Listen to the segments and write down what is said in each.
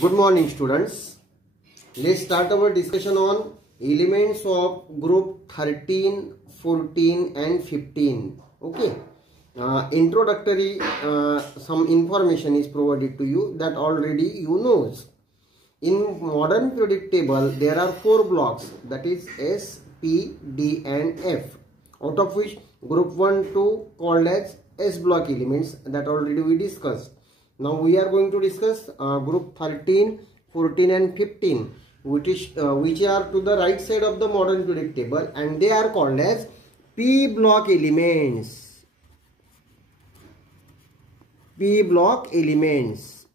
Good morning, students. Let's start our discussion on elements of group 13, 14 and 15. Okay. Introductory some information is provided to you that already you knows. In modern periodic table, there are 4 blocks, that is S, P, D and F, out of which group 1, 2 called as S block elements, that already we discussed. Now we are going to discuss group 13, 14 and 15, which are to the right side of the modern periodic table, and they are called as P block elements. P block elements.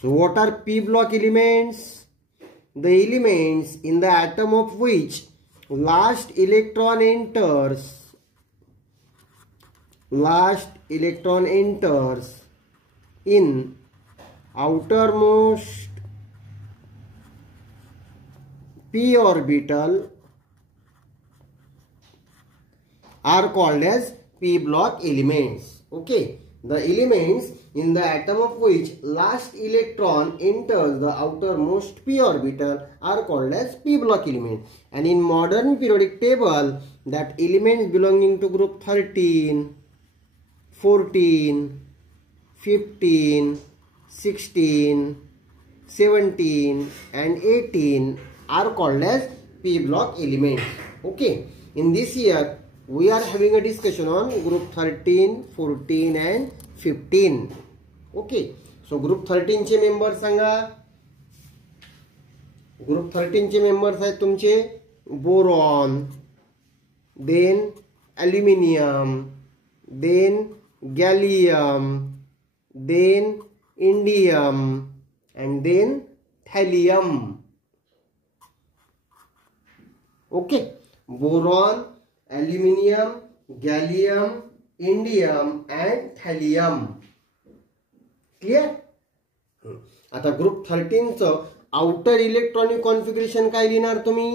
So what are P block elements? The elements in the atom of which last electron enters in outermost p orbital are called as P block elements. Okay, the elements in the atom of which last electron enters the outermost p orbital are called as P block elements. And in modern periodic table, that elements belonging to group 13, 14, 15, 16, 17 and 18 are called as P block elements. Okay, in this year we are having a discussion on group 13, 14 and 15. Okay, so group 13 चे मेंबर सांगा. ग्रुप 13 चे members आहेत तुमचे boron, then aluminium, then gallium, then indium and then thallium. Okay, boron, aluminium, gallium, indium and thallium. Clear? आता ग्रुप 13 चं outer electronic configuration काय लिहिणार तुम्ही?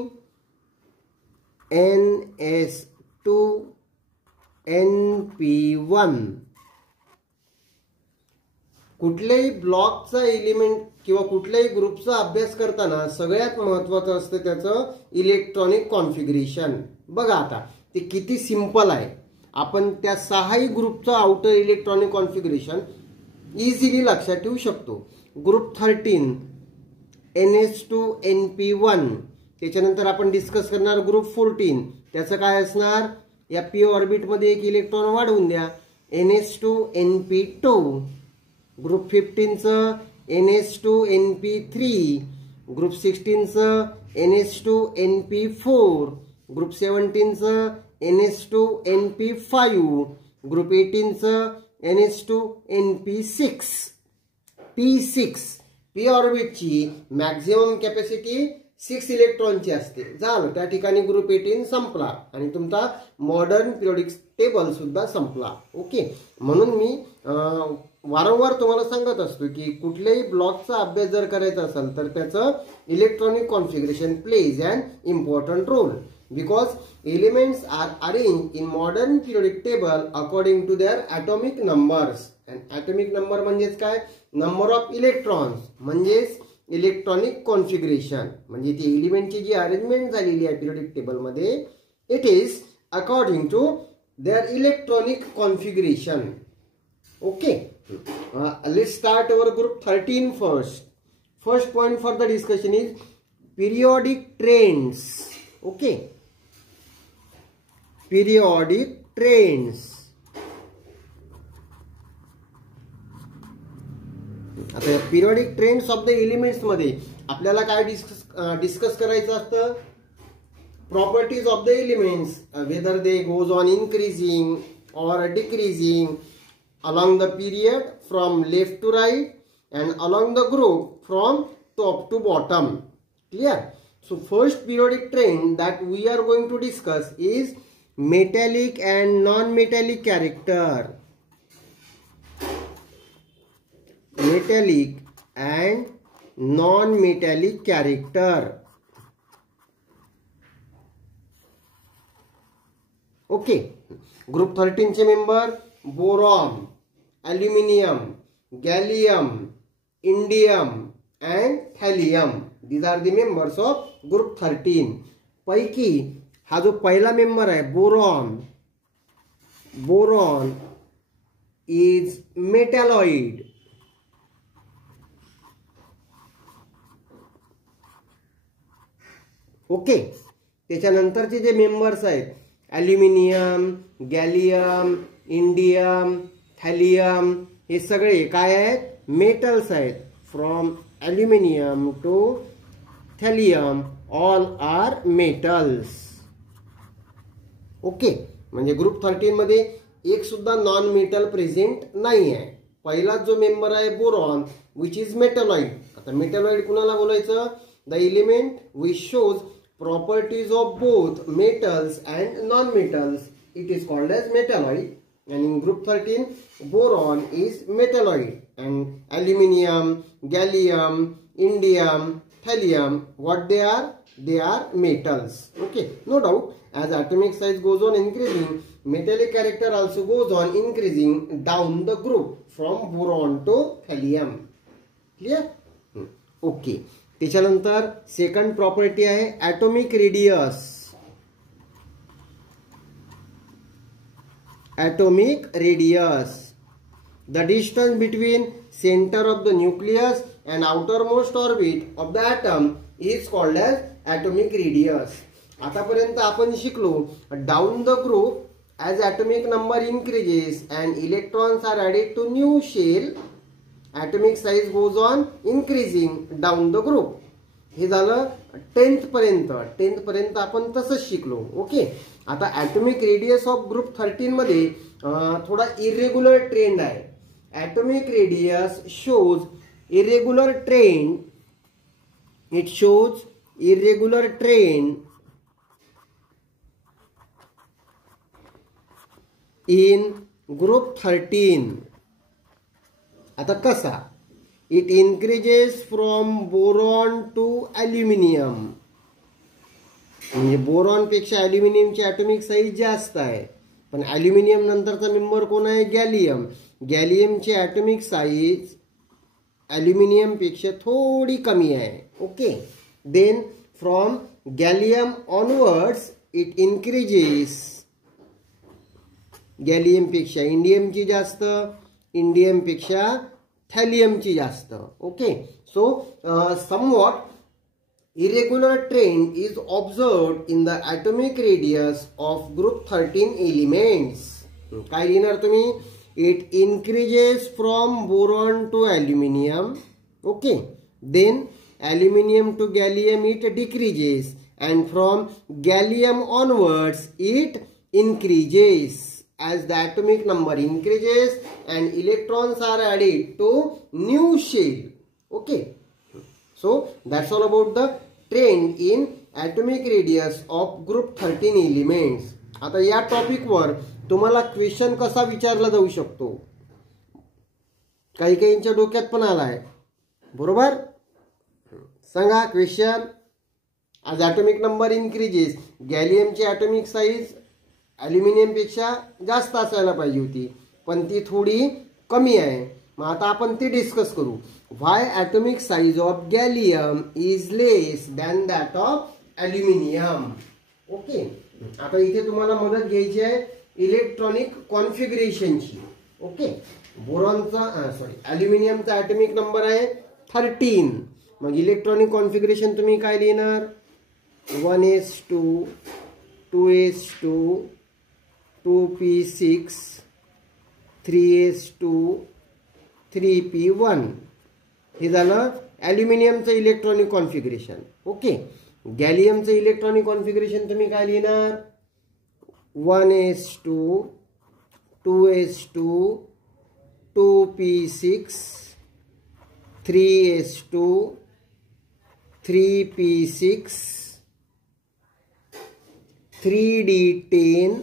NS2 NP1. कुठल्याही ब्लॉकचा एलिमेंट किंवा कुठल्याही ग्रुपचा अभ्यास करताना सगळ्यात महत्त्वाचं असतं त्याचं इलेक्ट्रॉनिक कॉन्फिगरेशन. बघा आता ते किती सिंपल आहे. आपण त्या 6ही ग्रुपचं आउटर इलेक्ट्रॉनिक कॉन्फिगरेशन इझिली लक्षात ठेवू शकतो. ग्रुप 13 NS2 NP1. त्याच्यानंतर आपण डिस्कस करणार ग्रुप 14. त्याचं काय असणार? या पी ऑर्बिट मध्ये एक इलेक्ट्रॉन वाढवून द्या, NS2 NP2. ग्रुप 15 चं NS2 NP3, ग्रुप 16 चं NS2 NP4, ग्रुप 17 चं NS2 NP5, ग्रुप 18 चं NS2 NP6. P6 पी ऑर्बिटची मॅक्झिमम कॅपॅसिटी 6 इलेक्ट्रॉनची असते. झालं, त्या ठिकाणी ग्रुप 18 संपला आणि तुमचा मॉडर्न पिरियोडिक टेबल सुद्धा संपला. ओके, म्हणून मी वारंवार तुम्हाला सांगत असतो की कुठल्याही ब्लॉकचा अभ्यास जर करायचा असेल तर त्याचं electronic configuration plays an important role, because elements are arrange in modern periodic table according to their atomic numbers. And atomic number म्हणजेच काय? नंबर ऑफ इलेक्ट्रॉन्स म्हणजेच इलेक्ट्रॉनिक कॉन्फिगरेशन. म्हणजे ती एलिमेंटची जी अरेंजमेंट झालेली आहे पिरियोडिक टेबल मध्ये, it is according to their electronic configuration. Okay, let's start our group 13 first. First point for the discussion is periodic trends. Okay, periodic trends. आता periodic trends of the elements मध्ये आपल्याला काय डिस्कस करायचं असतं? Properties of the elements, whether they goes on increasing or decreasing along the period from left to right and along the group from top to bottom. Clear? So first periodic trend that we are going to discuss is metallic and non-metallic character. Metallic and non-metallic character. Okay, group 13 चे member boron, aluminium, gallium, indium and thallium. These are the members of group 13. पैकी हा जो पहिला member आहे boron, boron is metalloid. Okay. त्याच्यानंतरचे जे members आहेत aluminium, gallium, indium, thallium, हे सगळे काय आहेत? मेटल्स आहेत. From aluminium to thallium all are metals. Okay. म्हणजे ग्रुप 13 मध्ये एक सुद्धा नॉन मेटल प्रेझेंट नाही आहे. पहिला जो मेंबर आहे बोरॉन विच इज मेटलॉइड. आता मेटलॉइड कुणाला बोलायचं? The element which shows properties of both metals and non-metals, it is called as metalloid. And in group 13 boron is metalloid, and aluminium, gallium, indium, thallium, what they are? They are metals. Okay, no doubt. As atomic size goes on increasing, metallic character also goes on increasing down the group from boron to thallium. Clear? Okay. त्याच्यानंतर second property आहे atomic radius. Atomic radius, the distance between centre of the nucleus and outermost orbit of the atom is called as atomic radius. आतापर्यंत आपण शिकलो down the group as atomic number increases and electrons are added to new shell, atomic size goes on increasing down the group. हे झालं 10th पर्यंत आपण तसंच शिकलो. ओके. आता ॲटॉमिक रेडियस ऑफ ग्रुप 13 मध्ये थोडा इरेग्युलर ट्रेंड आहे. Atomic radius shows irregular trend. It shows irregular trend in group 13. आता कसा? It increases from boron to aluminium. म्हणजे बोरॉन पेक्षा ॲल्युमिनियमची ॲटॉमिक साईज जास्त आहे. पण ॲल्युमिनियम नंतरचा मेंबर कोण आहे? गॅलियम. गॅलियमची ॲटॉमिक साईज ॲल्युमिनियम पेक्षा थोडी कमी आहे. Okay. Then from gallium onwards it increases. Gallium पेक्षा इंडियमची जास्त, इंडियम पेक्षा थॅलियमची जास्त. Okay. So somewhat irregular trend is observed in the atomic radius of group 13 elements. काय लिहिणार तुम्ही? It increases from boron to aluminium. Okay. Then aluminium to gallium it decreases, and from gallium onwards it increases. As the atomic number increases and electrons are added to new shell. Okay. So that's all about the trend in atomic radius of group 13 elements. आता या टॉपिक वर तुम्हाला क्वेश्चन कसा विचारला जाऊ शकतो? काही काहींच्या डोक्यात पण आलाय. बरोबर? सांगा question. As atomic number increases, गॅलियमची ॲटॉमिक साईज ॲल्युमिनियम पेक्षा जास्त असायला पाहिजे होती, पण ती थोडी कमी आहे. मग आता आपण ती डिस्कस करू. Why atomic size of gallium is less than that of aluminium. Okay. आता इथे तुम्हाला मदत घ्यायची आहे इलेक्ट्रॉनिक कॉन्फिगरेशनची. ओके. बोरॉनचा ॲल्युमिनियमचा ॲटॉमिक नंबर आहे 13. मग इलेक्ट्रॉनिक कॉन्फिगरेशन तुम्ही काय लिहिणार? 1s2 2s2 2p6 3s2 3p1. हे झालं ॲल्युमिनियमचं इलेक्ट्रॉनिक कॉन्फिगरेशन. ओके. गॅलियमचं इलेक्ट्रॉनिक कॉन्फिगरेशन तुम्ही काय लिहिणार? 1s2 2s2 2p6 3s2 3p6 3d10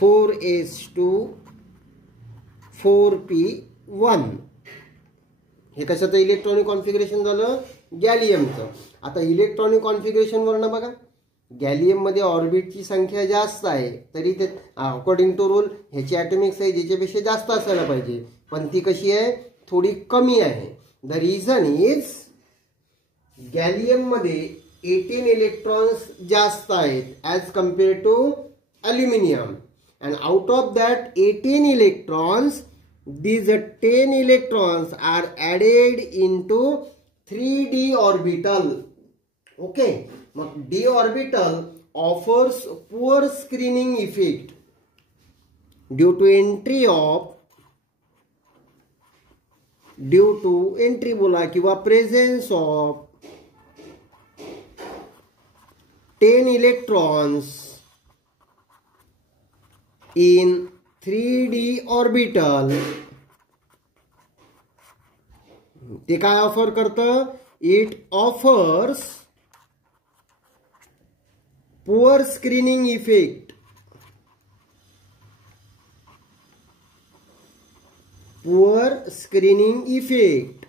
4s2 4p1. हे कशाचं इलेक्ट्रॉनिक कॉन्फिगरेशन झालं? गॅलियमचं. आता इलेक्ट्रॉनिक कॉन्फिगरेशन वरनं बघा गॅलियम मध्ये ऑर्बिटची संख्या जास्त आहे, तरी ते अकॉर्डिंग टू रूल ह्याची ॲटॉमिक साईज याच्यापेक्षा जास्त असायला पाहिजे, पण ती कशी आहे, थोडी कमी आहे. द रिझन इज गॅलियम मध्ये 18 इलेक्ट्रॉन्स जास्त आहेत as compare to aluminium, and out of that 18 electrons these 10 electrons are added into 3d orbital. Okay, मग d orbital offers poor screening effect due to entry बोला किंवा presence of 10 electrons in 3d orbital. ते काय ऑफर करतं, it offers poor screening effect. Poor screening effect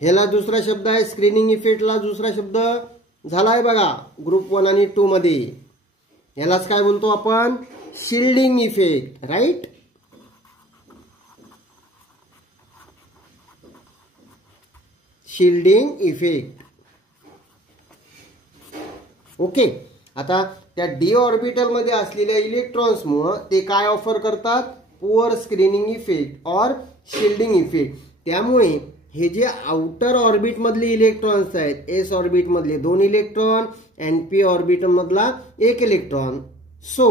ह्याला दुसरा शब्द आहे, स्क्रीनिंग इफेक्टला दुसरा शब्द झालाय बघा ग्रुप 1 आणि 2 मध्ये. यालाच काय बोलतो आपण, shielding effect, right. Shielding effect. Okay, आता त्या डी ऑर्बिटल मध्ये असलेल्या इलेक्ट्रॉन्समुळे ते काय ऑफर करतात, पुअर स्क्रीनिंग इफेक्ट और शिल्डिंग इफेक्ट. त्यामुळे हे जे आउटर ऑर्बिट मधले इलेक्ट्रॉन्स आहेत, एस ऑर्बिट मधले 2 इलेक्ट्रॉन अँड पी ऑर्बिट मधला 1 इलेक्ट्रॉन, सो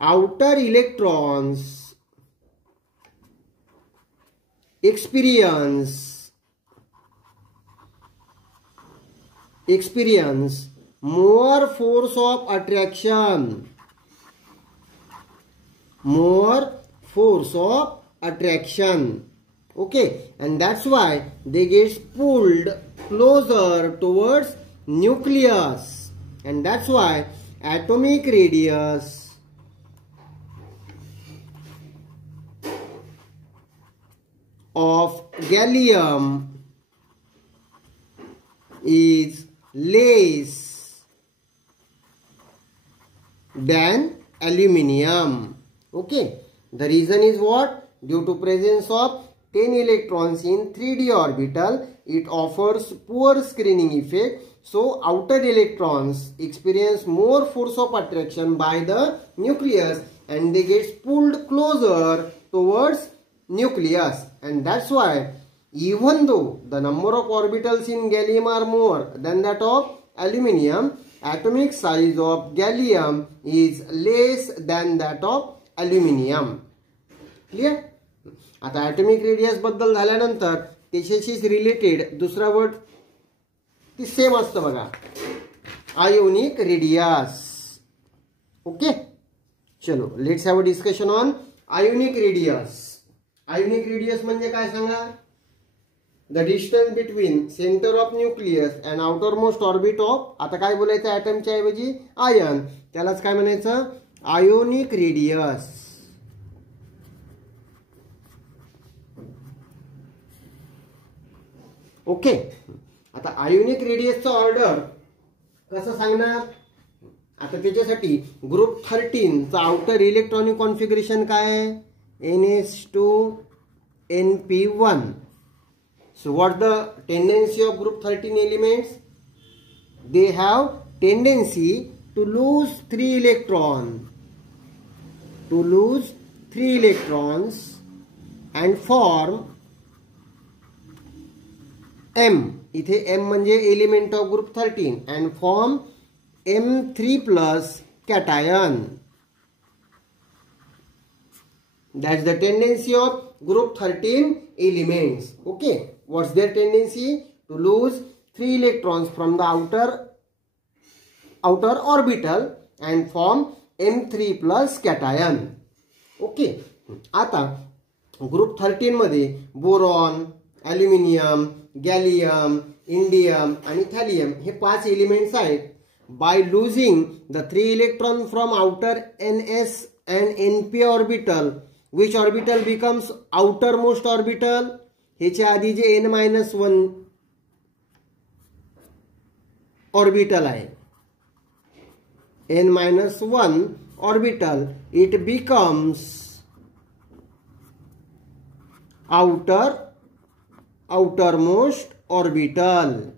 outer electrons experience more force of attraction, okay, and that's why they get pulled closer towards nucleus, and that's why atomic radius of gallium is less than aluminium. Okay, the reason is what, due to presence of 10 electrons in 3d orbital, it offers poor screening effect, so outer electrons experience more force of attraction by the nucleus and they get pulled closer towards nucleus, and that's why even though the number of orbitals in gallium are more than that of aluminium, atomic size of gallium is less than that of aluminium. Clear? आता atomic radius बद्दल झाल्यानंतर त्याच्याशी रिलेटेड दुसरा वर्ड ती same असतं बघा, ionic radius. Okay, चलो let's have a discussion on ionic radius. Ionic radius म्हणजे काय सांगा, the distance between centre of nucleus and outermost orbit of, आता काय बोलायचं ॲटमच्या ऐवजी आयन, त्यालाच काय म्हणायचं, आयोनिक रेडियस. ओके, आता आयोनिक रेडियसचा ऑर्डर कसं सांगणार, आता त्याच्यासाठी ग्रुप 13 चा आउटर इलेक्ट्रॉनिक कॉन्फिगरेशन काय आहे, NS2 NP1. So what's the tendency of group 13 elements? They have tendency to lose 3 electrons and form M. इथे M म्हणजे element of group 13 and form M3+ cation. That's the tendency of group 13 elements. Okay, what's their tendency? To lose 3 electrons from the outer orbital and form M3+ cation. Okay, आता ग्रुप 13 मध्ये boron, aluminium, gallium, indium आणि थॅलियम हे 5 एलिमेंट्स आहेत. By losing the 3 electrons from outer NS and NP orbital, which orbital becomes outermost orbital? ह्याच्या आधी जे N-1 orbital आहे, n-1 orbital, it becomes outermost orbital.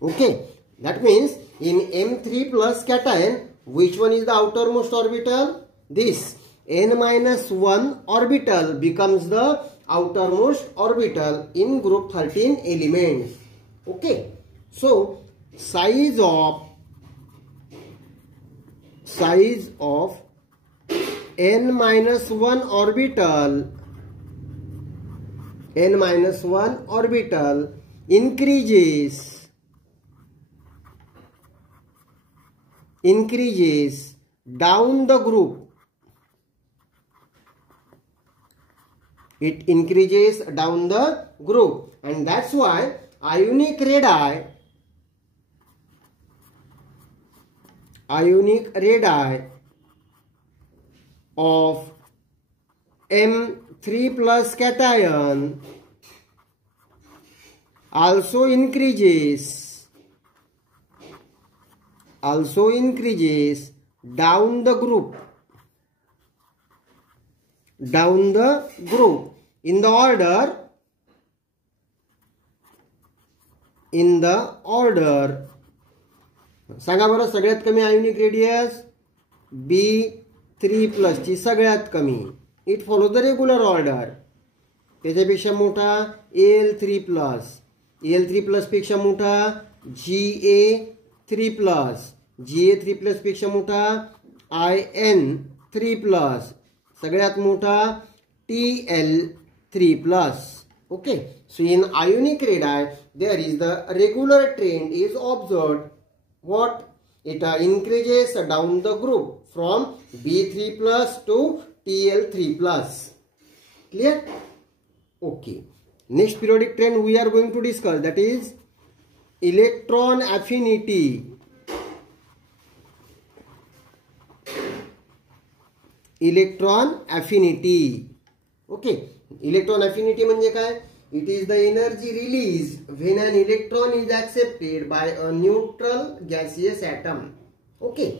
Okay, that means in M3 plus cation, which one is the outermost orbital? This n-1 orbital becomes the outermost orbital in group 13 elements. Okay, so size of n-1 orbital increases down the group. It increases down the group, and that's why ionic radii of M3 plus cation also increases down the group in the order सांगा बरं, सगळ्यात कमी ionic radius B3+ ची सगळ्यात कमी. It follow the regular order. त्याच्यापेक्षा मोठा Al3+, पेक्षा मोठा Ga3+, Ga3+ पेक्षा मोठा In3+, सगळ्यात मोठा Tl3+. Okay, so in ionic radii there is the regular trend is observed. What? It increases down the group from B3+ to Tl3+. Clear? Okay. Next periodic trend we are going to discuss, that is electron affinity. Okay. Electron affinity म्हणजे काय? It is the energy released when an electron is accepted by a neutral gaseous atom. Okay.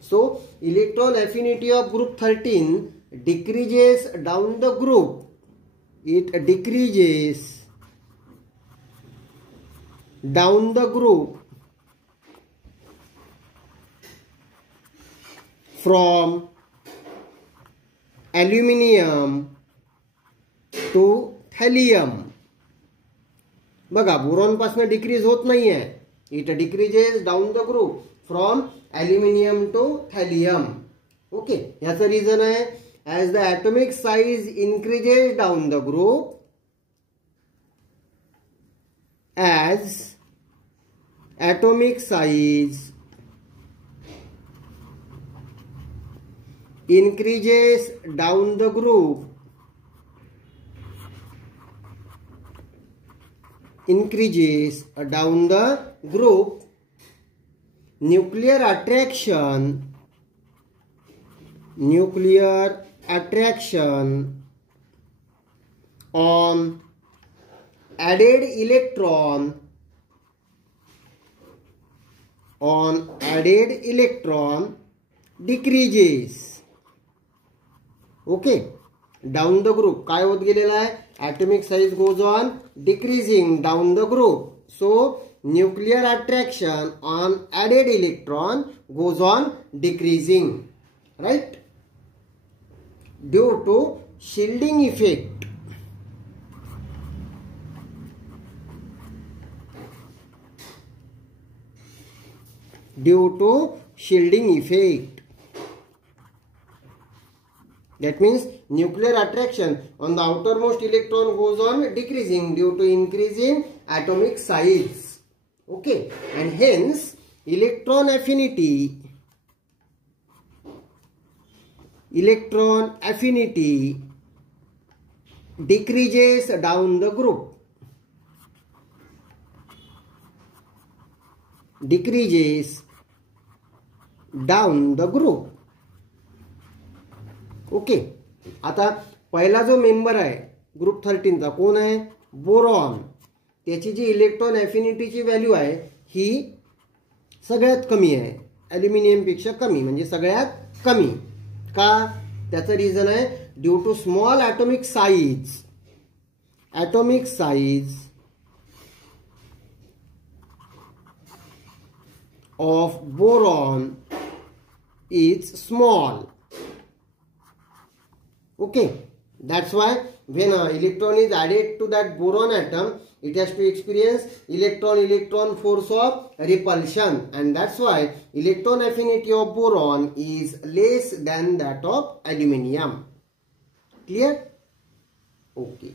So electron affinity of group 13 decreases down the group. It decreases down the group from aluminium to थॅलियम. बघा, बोरॉन पासून डिक्रीज होत नाही आहे. It decreases down the group from aluminium to thallium. Okay, याचं reason आहे as the atomic size increases down the group, as atomic size increases down the group, nuclear attraction on added electron decreases. Okay, down the group काय होत गेलेला आहे? Atomic size goes on decreasing down the group. So nuclear attraction on added electron goes on decreasing, right, due to shielding effect. That means nuclear attraction on the outermost electron goes on decreasing due to increasing atomic size. Okay, and hence electron affinity decreases down the group. Okay, आता पहिला जो मेंबर आहे ग्रुप 13 चा कोण आहे? बोरॉन. त्याची जी इलेक्ट्रॉन अफिनिटीची व्हॅल्यू आहे ही सगळ्यात कमी आहे, ॲल्युमिनियमपेक्षा कमी, म्हणजे सगळ्यात कमी. का? त्याचं रिझन आहे due to small atomic size. Atomic size of boron is small. Okay, that's why when an electron is added to that boron atom, it has to experience electron force of repulsion, and that's why electron affinity of boron is less than that of aluminium. Clear? Okay.